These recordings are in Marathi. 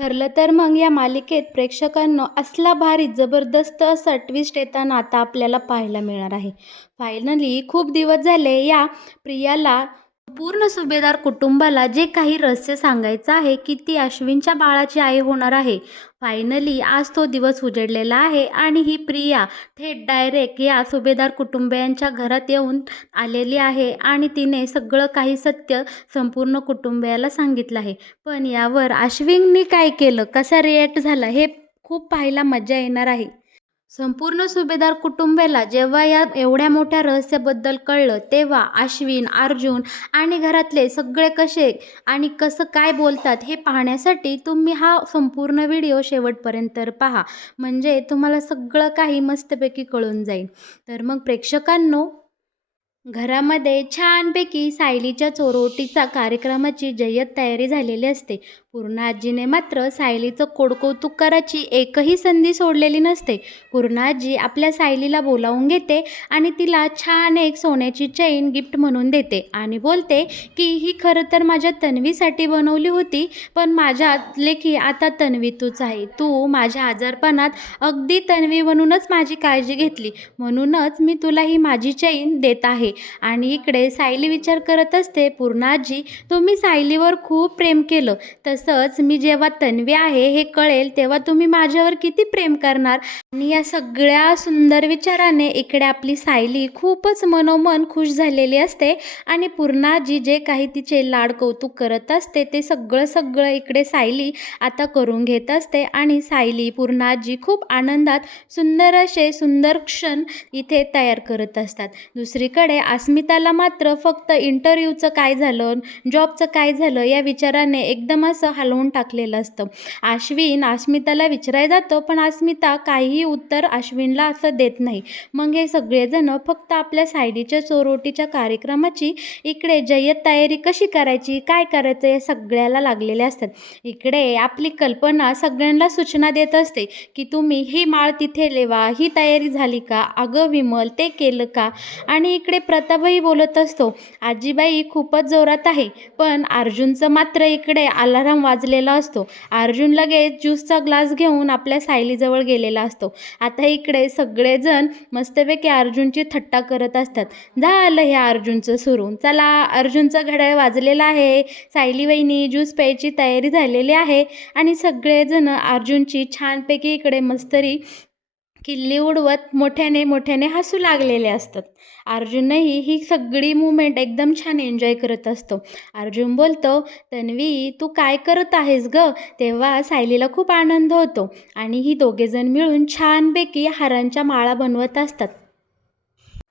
ठरलं तर मग या मालिकेत प्रेक्षकांनो असला भारी जबरदस्त असा ट्विस्ट येताना आता आपल्याला पाहायला मिळणार आहे. फायनली खूप दिवस झाले या प्रियाला पूर्ण सुभेदार कुटुंबाला जे काही रहस्य सांगायचं आहे की ती अश्विनच्या बाळाची आई होणार आहे. फायनली आज तो दिवस उजडलेला आहे आणि ही प्रिया थेट डायरेक्ट या सुभेदार कुटुंबियांच्या घरात येऊन आलेली आहे आणि तिने सगळं काही सत्य संपूर्ण कुटुंबियाला सांगितलं आहे. पण यावर अश्विनने काय केलं, कसा रिॲक्ट झाला हे खूप पाहायला मजा येणार आहे. संपूर्ण सुभेदार कुटुंबाला जेव्हा या एवढ्या मोठ्या रहस्याबद्दल कळलं तेव्हा अश्विन, अर्जुन आणि घरातले सगळे कसे आणि कसं काय बोलतात हे पाहण्यासाठी तुम्ही हा संपूर्ण व्हिडिओ शेवटपर्यंत पहा. म्हणजे तुम्हाला सगळं काही मस्तपैकी कळून जाईल. तर मग प्रेक्षकांनो, घरामध्ये छानपैकी सायलीच्या चोरवटीचा कार्यक्रमाची जय्यत तयारी झालेली असते. पूर्णा आजीने मात्र सायलीचं कोडकौतुक करायची एकही संधी सोडलेली नसते. पूर्णा आजी आपल्या सायलीला बोलावून घेते आणि तिला छान एक सोन्याची चैन गिफ्ट म्हणून देते आणि बोलते की ही खरं तर माझ्या तन्वीसाठी बनवली होती, पण माझ्या लेखी आता तन्वी तूच आहे. तू माझ्या आजारपणात अगदी तन्वी म्हणूनच माझी काळजी घेतली, म्हणूनच मी तुला ही माझी चैन देत आहे. आणि इकडे सायली विचार करत असते, पूर्णा आजी तुम्ही सायलीवर खूप प्रेम केलं, तसंच मी जेव्हा तन्वी आहे हे कळेल तेव्हा तुम्ही माझ्यावर किती प्रेम करणार. आणि या सगळ्या सुंदर विचाराने इकडे आपली सायली खूपच मनोमन खुश झालेली असते आणि पूर्णा आजी जे काही तिचे लाड कौतुक करत असते ते सगळं सगळं इकडे सायली आता करून घेत असते आणि सायली, पूर्णा आजी खूप आनंदात सुंदर असे सुंदर क्षण इथे तयार करत असतात. दुसरीकडे अस्मिताला मात्र फक्त इंटरव्ह्यूचं काय झालं, जॉबचं काय झालं या विचाराने एकदम असं हलवून टाकलेलं असतं. अश्विन अस्मिताला विचारायला जातो, पण अस्मिता काहीही उत्तर अश्विनला असं देत नाही. मग हे सगळेजण फक्त आपल्या सायलीच्या चोरवटीच्या कार्यक्रमाची इकडे जय्यत तयारी कशी करायची, काय करायचं या सगळ्याला लागलेले असतात. इकडे आपली कल्पना सगळ्यांना सूचना देत असते की तुम्ही ही माळ तिथे लेवा, ही तयारी झाली का, अगं विमल ते केलं का. आणि इकडे प्रतापही बोलत असतो, आजीबाई खूपच जोरात आहे. पण अर्जुनचं मात्र इकडे अलार्म वाजलेला असतो. अर्जुन लगेच ज्यूसचा ग्लास घेऊन आपल्या सायलीजवळ गेलेला असतो. आता इकडे सगळेजण मस्तपैकी अर्जुनची थट्टा करत असतात. झालं हे अर्जुनचं सुरू, चला अर्जुनचं घड्याळ वाजलेलं आहे, सायली वहिनी ज्यूस प्यायची तयारी झालेली आहे. आणि सगळेजण अर्जुनची छानपैकी इकडे मस्तरी किल्ली उडवत मोठ्याने मोठ्याने हसू लागलेले असतात. अर्जुनही ही सगळी मुवमेंट एकदम छान एन्जॉय करत असतो. अर्जुन बोलतो, तन्वी तू काय करत आहेस ग. तेव्हा सायलीला खूप आनंद होतो आणि ही दोघेजण मिळून छानपैकी हारांच्या माळा बनवत असतात.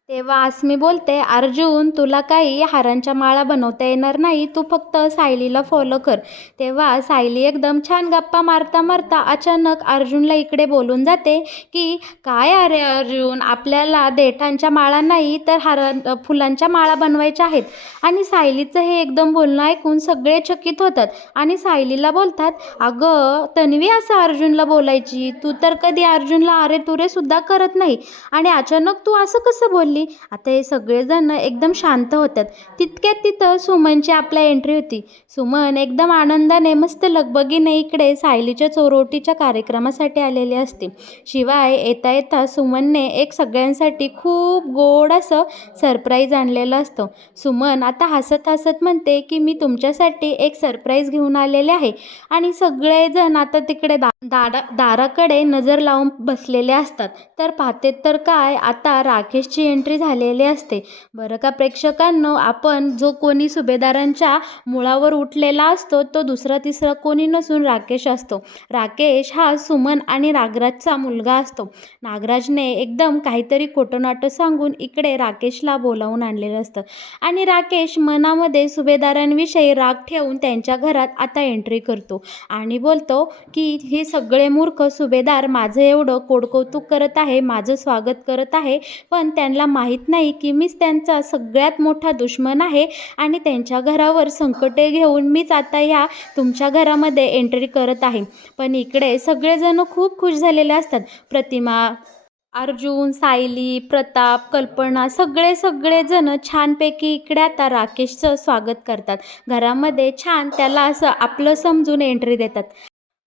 तेव्हा अस्मी बोलते, अर्जुन तुला काही हारांच्या माळा बनवता येणार नाही, तू फक्त सायलीला फॉलो कर. तेव्हा सायली एकदम छान गप्पा मारता मारता अचानक अर्जुनला इकडे बोलून जाते की काय अरे अर्जुन, आपल्याला देठांच्या माळा नाही तर फुलांच्या माळा बनवायच्या आहेत. आणि सायलीचं हे एकदम बोलणं ऐकून सगळे चकित होतात आणि सायलीला बोलतात, अगं तन्वी असं अर्जुनला बोलायची, तू तर कधी अर्जुनला अरे तुरे सुद्धा करत नाही आणि अचानक तू असं कसं बोलली. आता हे सगळेजण एकदम शांत होतात. तितक्यात तिथं सुमनची आपल्या एंट्री होती. सुमन एकदम आनंदाने मस्त लगबगीने इकडे सायलीच्या चोरवटीच्या कार्यक्रमासाठी आलेली असते. शिवाय येता येता सुमनने एक सगळ्यांसाठी खूप गोड असं सरप्राईज आणलेलं असतं. सुमन आता हसत हसत म्हणते की मी तुमच्यासाठी एक सरप्राईज घेऊन आलेले आहे. आणि सगळेजण आता तिकडे दाराकडे नजर लावून बसलेले असतात. तर पाहते तर काय, आता राकेशची एंट्री झालेली असते. बरं का प्रेक्षकांनो, आपण जो कोणी सुभेदारांच्या मुळावर उठलेला असतो तो दुसरा तिसरा कोणी नसून राकेश असतो. राकेश हा सुमन आणि नागराजचा मुलगा असतो. नागराजने एकदम काहीतरी खोटं सांगून इकडे राकेशला बोलावून आणलेलं असतं आणि राकेश मनामध्ये सुभेदारांविषयी राग ठेवून त्यांच्या घरात आता एंट्री करतो आणि बोलतो की हे सगळे मूर्ख सुभेदार माझं एवढं कोडकौतुक करत आहे, माझं स्वागत करत आहे, पण त्यांना माहीत नाही की मीच त्यांचा सगळ्यात मोठा दुश्मन आहे आणि त्यांच्या घरावर संकटे घेऊन मीच आता ह्या तुमच्या घरामध्ये एंट्री करत आहे. पण इकडे सगळेजण खूप खुश झालेले असतात. प्रतिमा, अर्जुन, सायली, प्रताप, कल्पना सगळेजण छानपैकी इकडे आता राकेशचं स्वागत करतात. घरामध्ये छान त्याला असं आपलं समजून एंट्री देतात.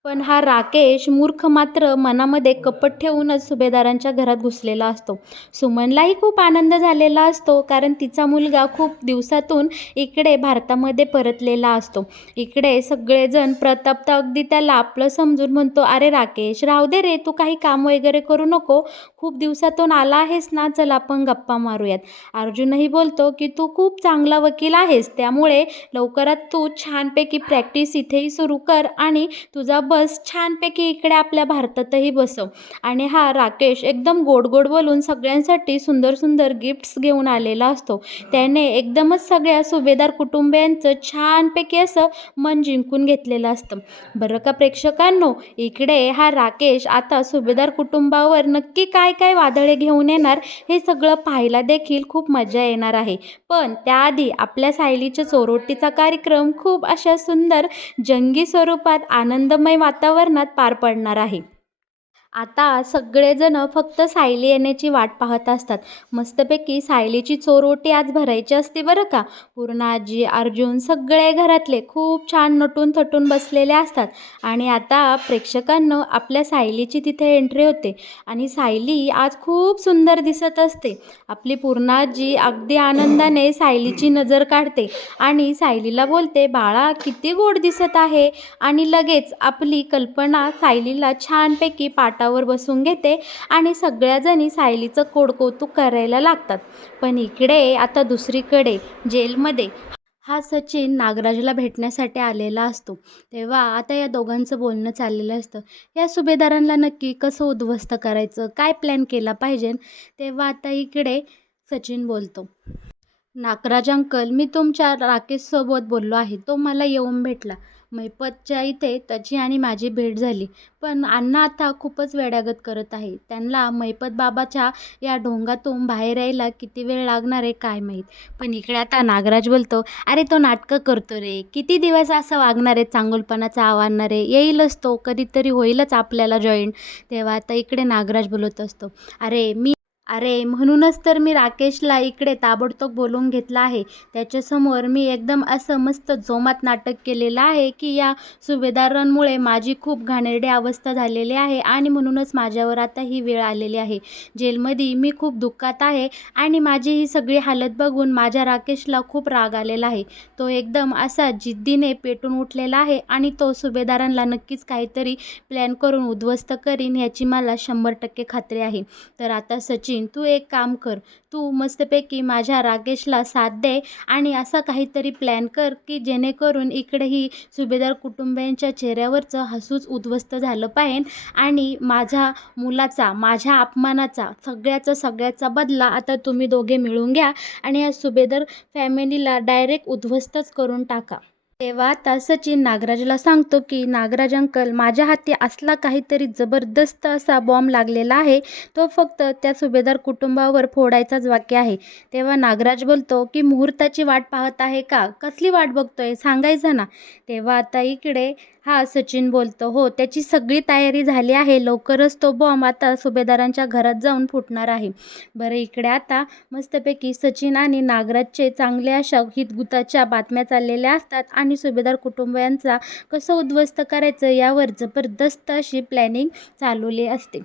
पण हा राकेश मूर्ख मात्र मनामध्ये कपट ठेवूनच सुभेदारांच्या घरात घुसलेला असतो. सुमनलाही खूप आनंद झालेला असतो, कारण तिचा मुलगा खूप दिवसातून इकडे भारतामध्ये परतलेला असतो. इकडे सगळेजण प्रताप तर अगदी त्याला आपलं समजून म्हणतो, "अरे राकेश, राहू दे रे, तू काही काम वगैरे करू नको. खूप दिवसातून आला आहेस ना, चल आपण गप्पा मारूयात." अर्जुनही बोलतो की तू खूप चांगला वकील आहेस, त्यामुळे लवकरात तू छानपैकी प्रॅक्टिस इथेही सुरू कर आणि तुझा बस छानपैकी इकडे आपल्या भारतातही बसव. आणि हा राकेश एकदम गोड गोड बोलून सगळ्यांसाठी सुंदर सुंदर गिफ्ट्स घेऊन आलेला असतो. त्याने एकदमच सगळ्या सुभेदार कुटुंबियांचं छानपैकी असं मन जिंकून घेतलेलं असतं. बरं का प्रेक्षकांनो, इकडे हा राकेश आता सुभेदार कुटुंबावर नक्की काय काय वादळे घेऊन येणार हे सगळं पाहायला देखील खूप मजा येणार आहे. पण त्याआधी आपल्या सायलीच्या चोरोटीचा कार्यक्रम खूप अशा सुंदर जंगी स्वरूपात आनंदमय वातावरणात पार पडणार आहे. आता सगळेजण फक्त सायली येण्याची वाट पाहत असतात. मस्तपैकी सायलीची चोरोटी आज भरायची असते बरं का. पूर्ण आजी, अर्जुन सगळे घरातले खूप छान नटून-थटून बसलेले असतात. आणि आता प्रेक्षकांनो, आपल्या सायलीची तिथे एंट्री होते आणि सायली आज खूप सुंदर दिसत असते. आपली पूर्ण आजी अगदी आनंदाने सायलीची नजर काढते आणि सायलीला बोलते, "बाळा, किती गोड दिसत आहे." आणि लगेच आपली कल्पना सायलीला छानपैकी पाटावर बसून घेते आणि सगळ्याजणी सायलीचं कोडकौतुक करायला लागतात. पण इकडे आता दुसरीकडे जेलमध्ये हा सचिन नागराजला भेटण्यासाठी आलेला असतो. तेव्हा आता या दोघांचं बोलणं चाललेलं असतं. या सुभेदारांना नक्की कसं उद्ध्वस्त करायचं, काय प्लॅन केला पाहिजे. तेव्हा आता इकडे सचिन बोलतो, "नागराज अंकल, मी तुमच्या राकेशसोबत बोललो आहे. तो मला येऊन भेटला. मैपतच्या इथे त्याची आणि माझी भेट झाली. पण अण्णा आता खूपच वेड्यागत करत आहे. त्यांना मैपत बाबाच्या या ढोंगातून बाहेर यायला किती वेळ लागणार आहे काय माहीत." पण इकडे आता नागराज बोलतो, "अरे तो नाटकं करतो रे. किती दिवस असं वागणार आहे, चांगुलपणाचं आवारणार आहे. येईलच तो, कधीतरी होईलच आपल्याला जॉईन." तेव्हा आता इकडे नागराज बोलत असतो, अरे म्हणूनच तर मी राकेशला इकडे ताबडतोब बोलवून घेतलं आहे. त्याच्यासमोर मी एकदम असं मस्त जोमात नाटक केलेलं आहे की या सुभेदारांमुळे माझी खूप घाणेरडी अवस्था झालेली आहे आणि म्हणूनच माझ्यावर आता ही वेळ आलेली आहे. जेलमध्ये मी खूप दुःखात आहे आणि माझी ही सगळी हालत बघून माझ्या राकेशला खूप राग आलेला आहे. तो एकदम असा जिद्दीने पेटून उठलेला आहे आणि तो सुभेदारांना नक्कीच काहीतरी प्लॅन करून उद्ध्वस्त करीन याची मला 100% खात्री आहे. तर आता सचिन, तू एक काम कर, तू मस्तपैकी माझ्या राकेशला साथ दे आणि असा काहीतरी प्लॅन कर की जेणेकरून इकडेही सुभेदार कुटुंबियांच्या चेहऱ्यावरचं हसूच उद्ध्वस्त झालं पाहिजे आणि माझ्या मुलाचा, माझ्या अपमानाचा सगळ्याचा बदला आता तुम्ही दोघे मिळून घ्या आणि या सुभेदार फॅमिलीला डायरेक्ट उद्ध्वस्तच करून टाका." तेव्हा आता सचिन नागराजला सांगतो की नागराज अंकल, माझ्या हाती असला काहीतरी जबरदस्त असा बॉम्ब लागलेला आहे. तो फक्त त्या सुभेदार कुटुंबावर फोडायचाच बाकी आहे. तेव्हा नागराज बोलतो की मुहूर्ताची वाट पाहत आहे का? कसली वाट बघतोय, सांगायचं ना. तेव्हा आता इकडे हा सचिन बोलतो, "हो, त्याची सगळी तयारी झाली आहे. लवकरच तो बॉम्ब आता सुभेदारांच्या घरात जाऊन फुटणार आहे." बरं, इकडे आता मस्तपैकी सचिन आणि नागराजचे चांगले अशा हितगुजाच्या बातम्या चाललेल्या असतात आणि सुभेदार कुटुंबियांचा कसं उद्ध्वस्त करायचं यावर जबरदस्त अशी प्लॅनिंग चालवली असते.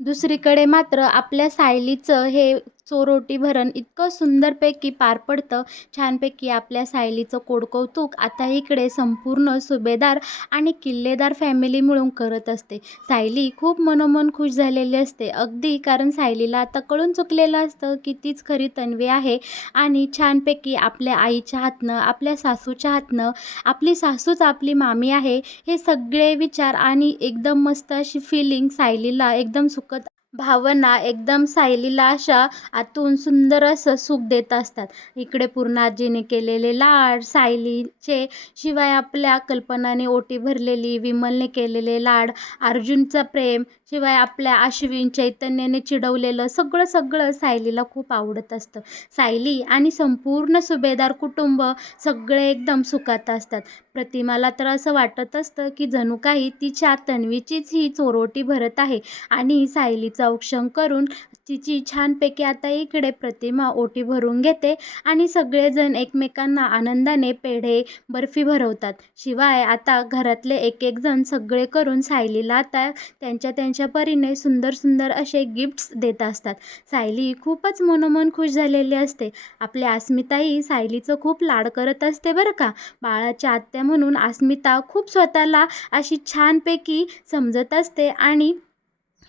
दुसरीकडे मात्र आपल्या सायलीचं हे चोरोटी भरण इतकं सुंदरपैकी पार पडतं. छानपैकी आपल्या सायलीचं कोडकौतुक आता इकडे संपूर्ण सुभेदार आणि किल्लेदार फॅमिली मिळून करत असते. सायली खूप मनोमन खुश झालेली असते अगदी, कारण सायलीला आता कळून चुकलेलं असतं की तीच खरी तन्वी आहे आणि छानपैकी आपल्या आईच्या हातनं, आपल्या सासूच्या हातनं, आपली सासूच आपली मामी आहे, हे सगळे विचार आणि एकदम मस्त अशी फिलिंग सायलीला एकदम सुखद भावना एकदम सायलीला अशा आतून सुंदर असं सुख देत असतात. इकडे पूर्ण आजीने केलेले लाड, सायलीचे शिवाय आपल्या कल्पनाने ओटी भरलेली, विमलने केलेले लाड, अर्जुनचं प्रेम, शिवाय आपल्या अश्विन, चैतन्याने चिडवलेलं सगळं सगळं सायलीला खूप आवडत असतं. सायली आणि संपूर्ण सुभेदार कुटुंब सगळे एकदम सुखात असतात. प्रतिमाला तर असं वाटत असतं की जणू काही तिच्या तन्वीचीच ही चोरोटी भरत आहे आणि सायलीचं औक्षण करून तिची छानपैकी आता इकडे प्रतिमा ओटी भरून घेते आणि सगळेजण एकमेकांना आनंदाने पेढे बर्फी भरवतात. शिवाय आता घरातले एक एक जण सगळे करून सायलीला आता त्यांच्या त्यांच्या परीने सुंदर सुंदर असे गिफ्ट्स देत असतात. सायली खूपच मनोमन खुश झालेली असते. आपली अस्मिताही सायलीचं खूप लाड करत असते बरं का. बाळाची आत्या म्हणून अस्मिता खूप स्वतःला अशी छानपैकी समजत असते आणि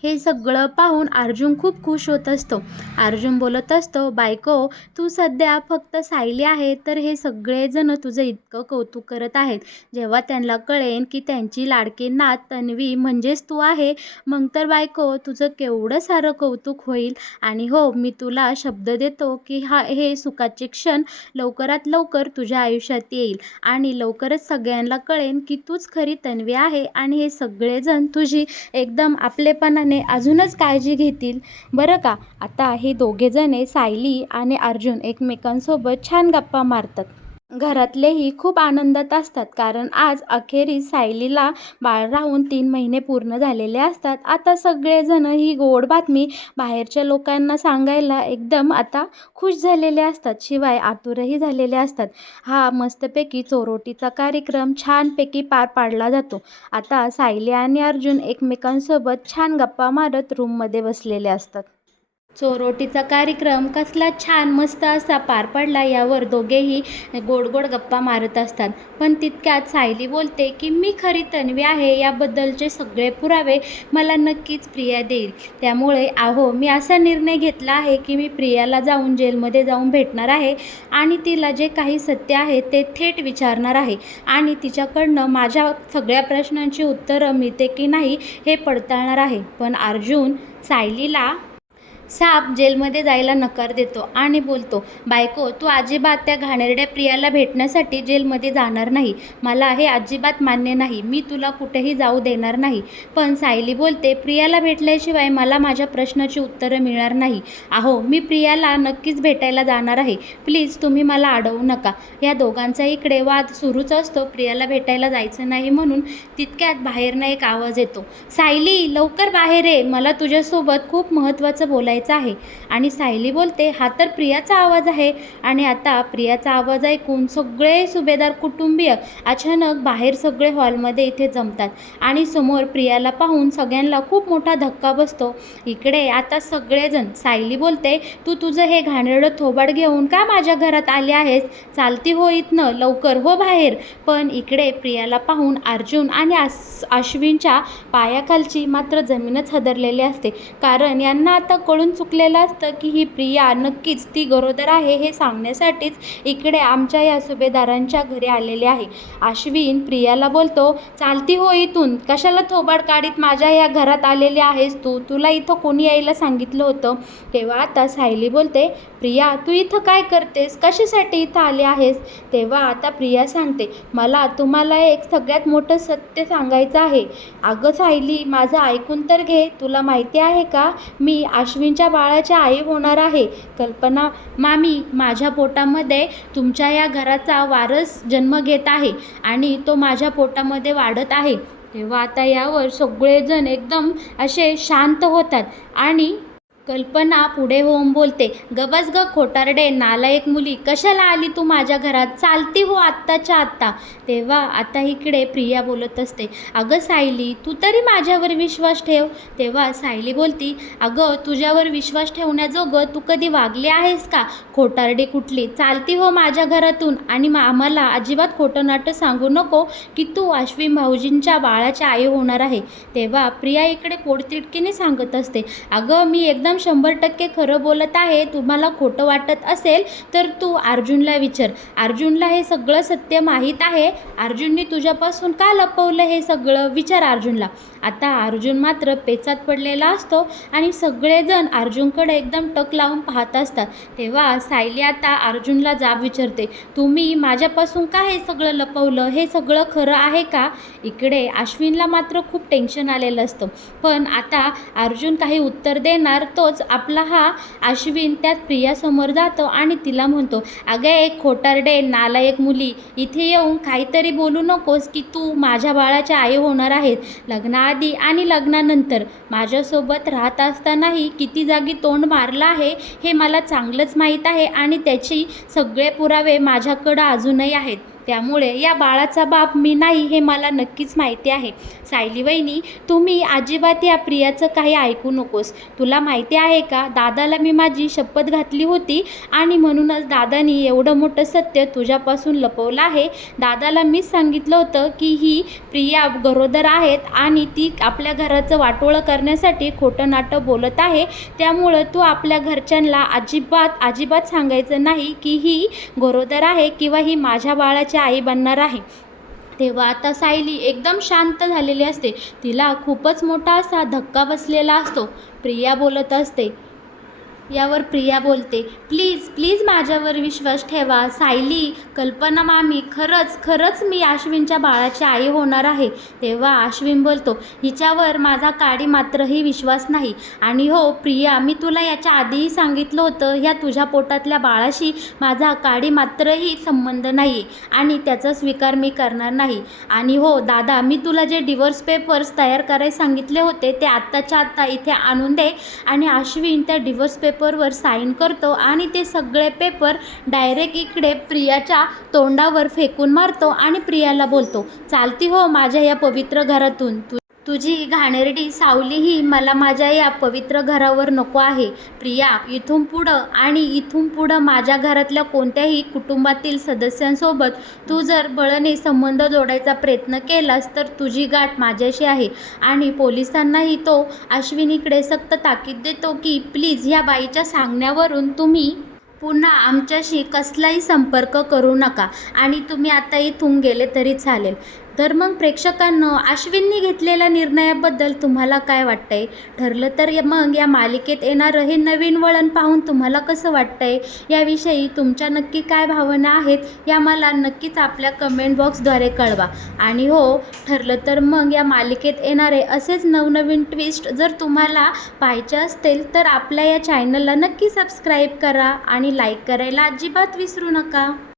हे सगळं पाहून अर्जुन खूप खुश होत असतो. अर्जुन बोलत असतो, बायको तू सध्या फक्त सायली आहे तर हे सगळेजण तुझं इतकं कौतुक करत आहेत. जेव्हा त्यांना कळेन की त्यांची लाडकी नात तन्वी म्हणजेच तू आहे, मग तर बायको तुझं केवढं सारं कौतुक होईल. आणि हो, मी तुला शब्द देतो की हे सुखाचे क्षण लवकरात लवकर तुझ्या आयुष्यात येईल आणि लवकरच सगळ्यांना कळेन की तूच खरी तन्वी आहे आणि हे सगळेजण तुझी एकदम आपलेपणाने अजूनच काळजी घेतील बरं का. आता हे दोघेजणे सायली आणि अर्जुन एकमेकांसोबत छान गप्पा मारतात. घरातलेही खूप आनंदात असतात कारण आज अखेरीस सायलीला बाळ राहून 3 महिने पूर्ण झालेले असतात. आता सगळेजण ही गोड बातमी बाहेरच्या लोकांना सांगायला एकदम आता खुश झालेले असतात. शिवाय आतुरही झालेले असतात. हा मस्तपैकी चोरोटीचा कार्यक्रम छानपैकी पार पाडला जातो. आता सायली आणि अर्जुन एकमेकांसोबत छान गप्पा मारत रूममध्ये बसलेले असतात. चोरोटीचा कार्यक्रम कसला छान मस्त असा पार पडला यावर दोघेही गोड गोड गप्पा मारत असतात. पण तितक्यात सायली बोलते की मी खरी तन्वी आहे याबद्दलचे सगळे पुरावे मला नक्कीच प्रिया देईल. त्यामुळे मी असा निर्णय घेतला आहे की मी प्रियाला जाऊन जेलमध्ये जाऊन भेटणार आहे आणि तिला जे काही सत्य आहे ते थेट विचारणार आहे आणि तिच्याकडनं माझ्या सगळ्या प्रश्नांची उत्तरं मिळते की नाही हे पडताळणार आहे. पण अर्जुन सायलीला साप जेलमध्ये जायला नकार देतो आणि बोलतो, बायको तू अजिबात त्या घाणेरड्या प्रियाला भेटण्यासाठी जेलमध्ये जाणार नाही. मला हे अजिबात मान्य नाही. मी तुला कुठेही जाऊ देणार नाही. पण सायली बोलते, प्रियाला भेटल्याशिवाय मला माझ्या प्रश्नाची उत्तरं मिळणार नाही. मी प्रियाला नक्कीच भेटायला जाणार आहे. प्लीज तुम्ही मला अडवू नका. या दोघांचा इकडे वाद सुरूच असतो प्रियाला भेटायला जायचं नाही म्हणून. तितक्यात बाहेरनं एक आवाज येतो, सायली लवकर बाहेर ये, मला तुझ्यासोबत खूप महत्त्वाचं बोलायचं आहे. आणि सायली बोलते, हा तर प्रियाचा आवाज आहे. आणि आता प्रियाचा आवाज ऐकून सगळे सुभेदार कुटुंबीय अचानक बाहेर सगळे हॉलमध्ये इथे जमतात आणि समोर प्रियाला पाहून सगळ्यांना खूप मोठा धक्का बसतो. इकडे आता सगळेजण, सायली बोलते, तू तुझं हे घाणेरडं थोबाड घेऊन का माझ्या घरात आले आहेस? चालती हो इथनं, लवकर हो बाहेर. पण इकडे प्रियाला पाहून अर्जुन आणि अश्विनच्या पायाखालची मात्र जमीनच हादरलेली असते. कारण यांना आता कळून चुकलेलं असतं की ही प्रिया नक्कीच ती गरोदर आहे हे सांगण्यासाठीच इकडे आमच्या या सुभेदारांच्या घरी आलेले आहे. अश्विन प्रियाला बोलतो, चालती हो इथून, कशाला थोबाड काढीत माझ्या या घरात आलेली आहेस तू? तुला इथं कोणी यायला सांगितलं होतं? तेव्हा आता सायली बोलते, प्रिया तू इथं काय करतेस? कशासाठी इथं आले आहेस? तेव्हा आता प्रिया सांगते, मला तुम्हाला एक सगळ्यात मोठं सत्य सांगायचं आहे. अगं सायली, माझं ऐकून तर घे. तुला माहिती आहे का, मी अश्विनच्या बाळाची आई होणार आहे. कल्पना मामी माझ्या पोटामध्ये तुमच्या या घराचा वारस जन्म घेत आहे आणि तो माझ्या पोटामध्ये वाढत आहे. तेव्हा आता यावर सगळेजण एकदम असे शांत होतात आणि कल्पना पुढे होऊन बोलते, गबस ग खोटारडे नालायक मुली, कशाला आली तू माझ्या घरात? चालती हो आत्ताच्या आत्ता. तेव्हा आता इकडे प्रिया बोलत असते, अगं सायली तू तरी माझ्यावर विश्वास ठेव. तेव्हा सायली बोलती, अगं तुझ्यावर विश्वास ठेवण्याजोगं तू कधी वागली आहेस का? खोटारडी कुठली, चालती हो माझ्या घरातून आणि आम्हाला अजिबात खोटं नाटं सांगू नको की तू अश्विन भाऊजींच्या बाळाची आई होणार आहे. तेव्हा प्रिया इकडे पोटतिडकीने सांगत असते, अगं मी एकदम 100% खरं बोलत आहे. तुम्हाला खोटं वाटत असेल तर तू अर्जुनला विचार. अर्जुनला हे सगळं सत्य माहीत आहे. अर्जुनने तुझ्यापासून का लपवलं हे सगळं? विचार अर्जुनला. आता अर्जुन मात्र पेचात पडलेला असतो आणि सगळेजण अर्जुनकडे एकदम टक लावून पाहत असतात. तेव्हा सायली आता अर्जुनला जाब विचारते, तुम्ही माझ्यापासून का हे सगळं लपवलं? हे सगळं खरं आहे का? इकडे अश्विनला मात्र खूप टेन्शन आलेलं असतं. पण आता अर्जुन काही उत्तर देणार तो तेवढ्यातच आपला हा अश्विन त्यात प्रियासमोर जातो आणि तिला म्हणतो, अगं एक खोटारडे नालायक मुली, इथे येऊन काहीतरी बोलू नकोस की तू माझ्या बाळाच्या आई होणार आहेत. लग्नाआधी आणि लग्नानंतर माझ्यासोबत राहत असतानाही किती जागी तोंड मारलं आहे हे मला चांगलंच माहीत आहे आणि त्याचे सगळे पुरावे माझ्याकडं अजूनही आहेत. त्यामुळे या बाळाचा बाप मी नाही हे मला नक्कीच माहिती आहे. सायली वहिनी, तुम्ही अजिबात या प्रियाचं काही ऐकू नकोस. तुला माहिती आहे का, दादाला मी माझी शपथ घातली होती आणि म्हणूनच दादानी एवढं मोठं सत्य तुझ्यापासून लपवलं आहे. दादाला मीच सांगितलं होतं की ही प्रिया गरोदर आहेत आणि ती आपल्या घराचं वाटोळं करण्यासाठी खोटं नाटं बोलत आहे. त्यामुळं तू आपल्या घरच्यांना अजिबात सांगायचं नाही की ही गरोदर आहे किंवा ही माझ्या बाळाची आई बनणार आहे. तेव्हा आता सायली एकदम शांत झालेली असते. तिला खूपच मोठा असा धक्का बसलेला असतो. प्रिया बोलत असते. यावर प्रिया बोलते, प्लीज माझ्यावर विश्वास ठेवा. सायली, कल्पना मामी, खरंच मी अश्विनच्या बाळाची आई होणार आहे. तेव्हा अश्विन बोलतो, हिच्यावर माझा काडी मात्रही विश्वास नाही. आणि हो प्रिया, मी तुला याच्या आधीही सांगितलं होतं, ह्या तुझ्या पोटातल्या बाळाशी माझा काडी मात्रही संबंध नाही आणि त्याचा स्वीकार मी करणार नाही. आणि हो दादा, मी तुला जे डिव्होर्स पेपर्स तयार करायला सांगितले होते ते आत्ताच्या आत्ता इथे आणून दे. आणि अश्विन त्या डिव्होर्स पेपरवर साईन करतो आणि ते सगळे पेपर डायरेक्ट इकडे प्रियाच्या तोंडावर फेकून मारतो आणि प्रियाला बोलतो, चालती हो माझ्या या पवित्र घरातून. तुझी घाणेरडी सावलीही मला माझ्या या पवित्र घरावर नको आहे. प्रिया, इथून पुढं माझ्या घरातल्या कोणत्याही कुटुंबातील सदस्यांसोबत तू जर बळाने संबंध जोडायचा प्रयत्न केलास तर तुझी गाठ माझ्याशी आहे. आणि पोलिसांनाही तो अश्विनीकडे सक्त ताकीद देतो की प्लीज ह्या बाईच्या सांगण्यावरून तुम्ही पुन्हा आमच्याशी कसलाही संपर्क करू नका आणि तुम्ही आता इथून गेले तरी चालेल. तर मग प्रेक्षकांनो, अश्विनने घेतलेल्या निर्णयाबद्दल तुम्हाला काय वाटतंय? ठरलं तर मग या मालिकेत येणारं हे नवीन वळण पाहून तुम्हाला कसं वाटतंय? याविषयी तुमच्या नक्की काय भावना आहेत या मला नक्कीच आपल्या कमेंट बॉक्सद्वारे कळवा. आणि हो, ठरलं तर मग या मालिकेत येणारे असेच नवनवीन ट्विस्ट जर तुम्हाला पाहायचे असतील तर आपल्या या चॅनलला नक्की सबस्क्राईब करा आणि लाईक करायला अजिबात विसरू नका.